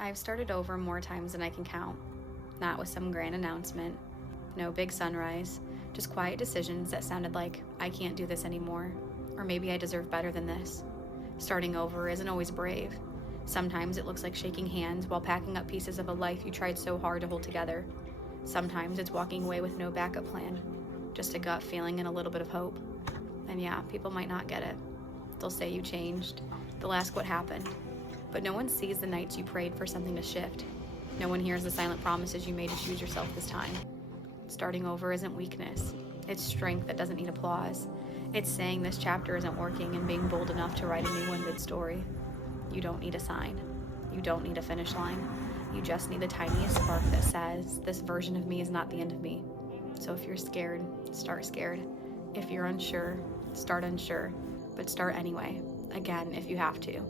I've started over more times than I can count, not with some grand announcement, no big sunrise, just quiet decisions that sounded like, I can't do this anymore, or maybe I deserve better than this. Starting over isn't always brave. Sometimes it looks like shaking hands while packing up pieces of a life you tried so hard to hold together. Sometimes it's walking away with no backup plan, just a gut feeling and a little bit of hope. And yeah, people might not get it. They'll say you changed. They'll ask what happened. But no one sees the nights you prayed for something to shift. No one hears the silent promises you made to choose yourself this time. Starting over isn't weakness. It's strength that doesn't need applause. It's saying this chapter isn't working and being bold enough to write a new one mid-story. You don't need a sign. You don't need a finish line. You just need the tiniest spark that says, this version of me is not the end of me. So if you're scared, start scared. If you're unsure, start unsure. But start anyway. Again, if you have to.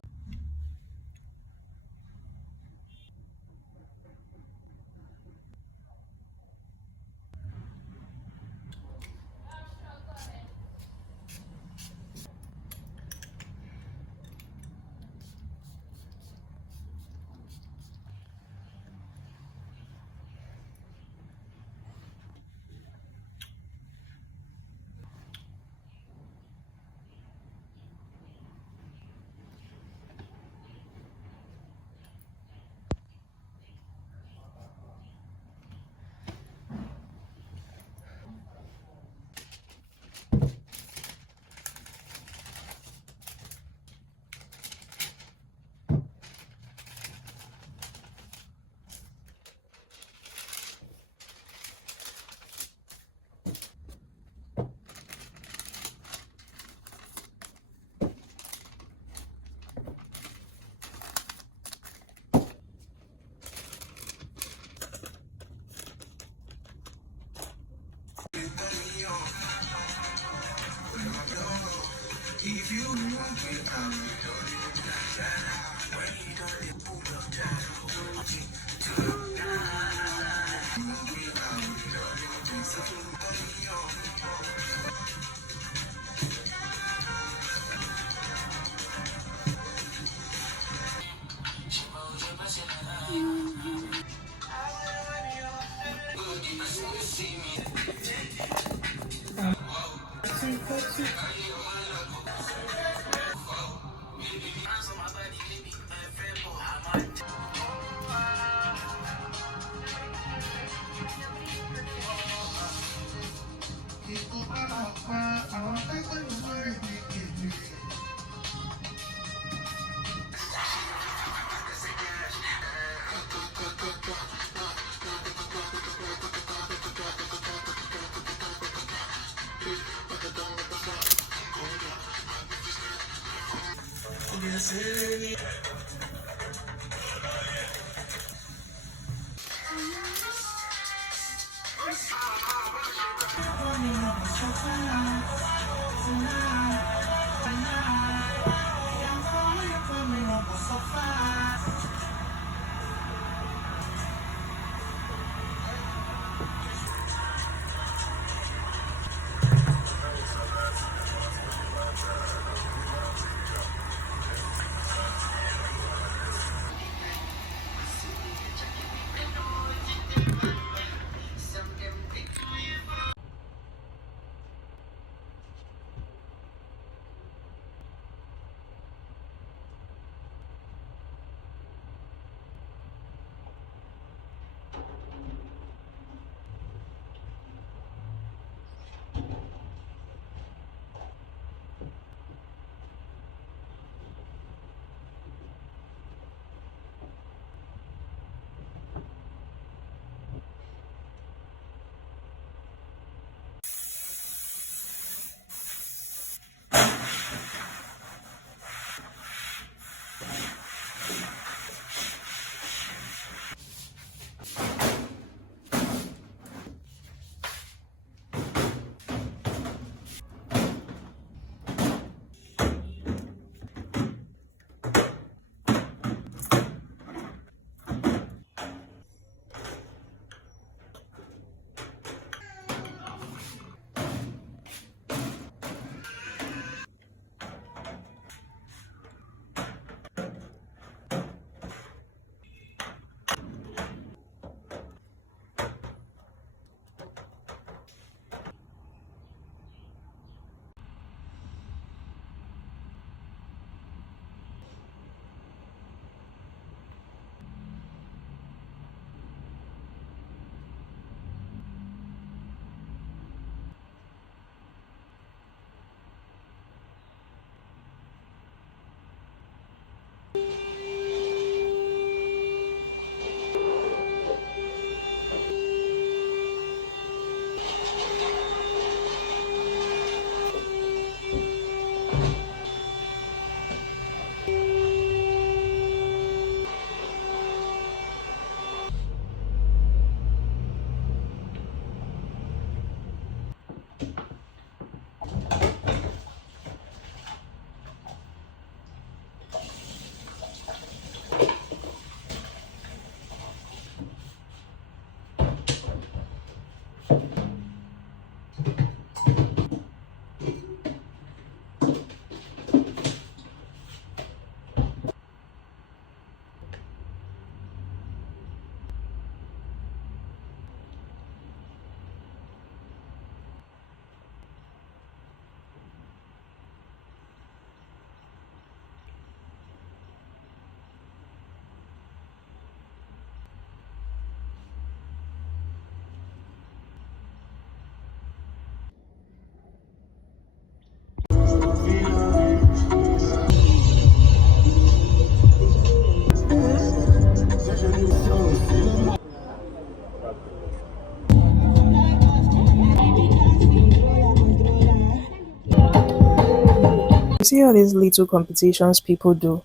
see all these little competitions people do.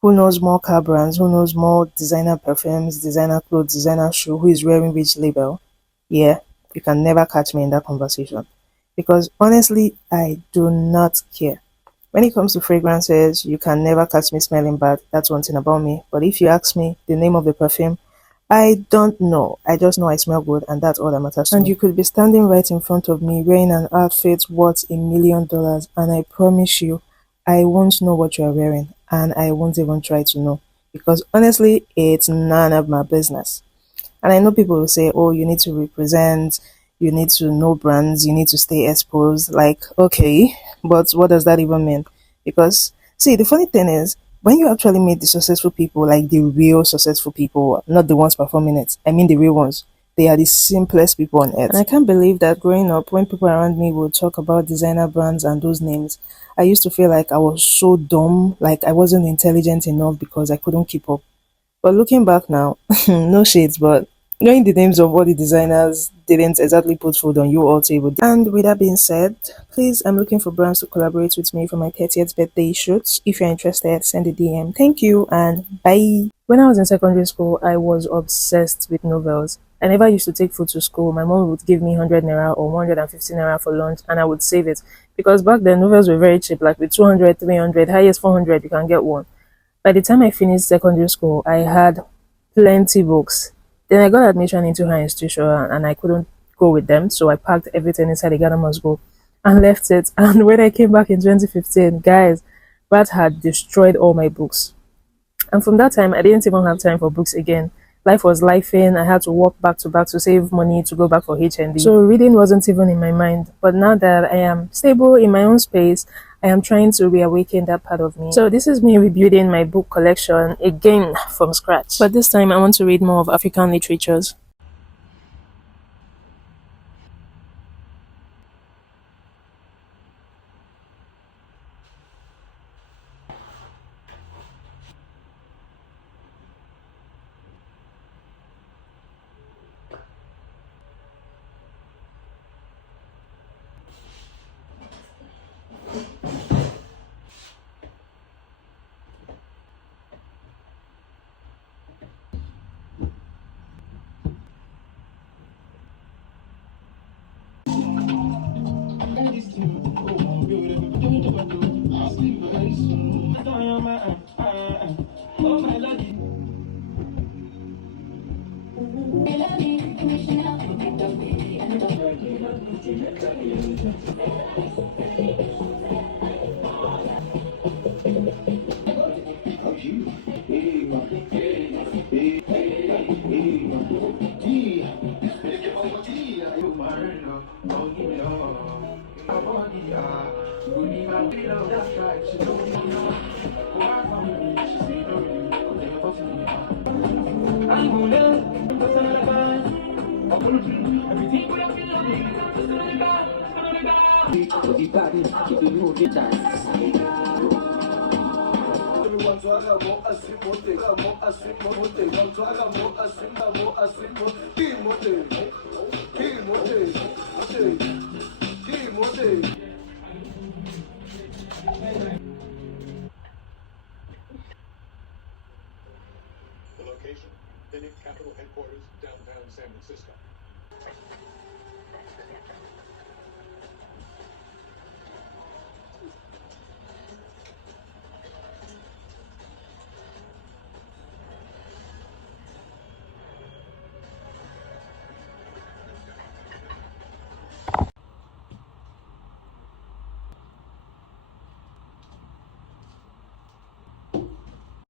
Who knows more car brands? Who knows more designer perfumes, designer clothes, designer shoe? Who is wearing which label? Yeah, you can never catch me in that conversation. Because honestly, I do not care. When it comes to fragrances, you can never catch me smelling bad. That's one thing about me. But if you ask me the name of the perfume, I don't know. I just know I smell good, and that's all that matters to me. And you could be standing right in front of me wearing an outfit worth $1 million, and I promise you, I won't know what you are wearing, and I won't even try to know. Because honestly, it's none of my business. And I know people will say, oh, you need to represent, you need to know brands, you need to stay exposed. Like, okay, but what does that even mean? Because, see, the funny thing is, when you actually meet the successful people, like the real successful people, not the ones performing it, I mean the real ones, they are the simplest people on earth. And I can't believe that growing up, when people around me would talk about designer brands and those names, I used to feel like I was so dumb, like I wasn't intelligent enough because I couldn't keep up. But looking back now, no shades, but knowing the names of all the designers didn't exactly put food on you all table. And with that being said, please, I'm looking for brands to collaborate with me for my 30th birthday shoot. If you're interested, send a DM. Thank you and bye. When I was in secondary school, I was obsessed with novels. I never used to take food to school. My mom would give me 100 naira or 150 naira for lunch, and I would save it because back then novels were very cheap, like with 200, 300, highest 400, you can get one. By the time I finished secondary school, I had plenty books. Then I got admission into higher institution and I couldn't go with them, so I packed everything inside the Ghana must go and left it. And when I came back in 2015, guys, that had destroyed all my books. And from that time, I didn't even have time for books again. Life was lifing. I had to work back to back to save money to go back for HND. So reading wasn't even in my mind. But now that I am stable in my own space, I am trying to reawaken that part of me. So this is me rebuilding my book collection again from scratch. But this time I want to read more of African literatures. The location, Finnic Capital Headquarters, downtown San Francisco.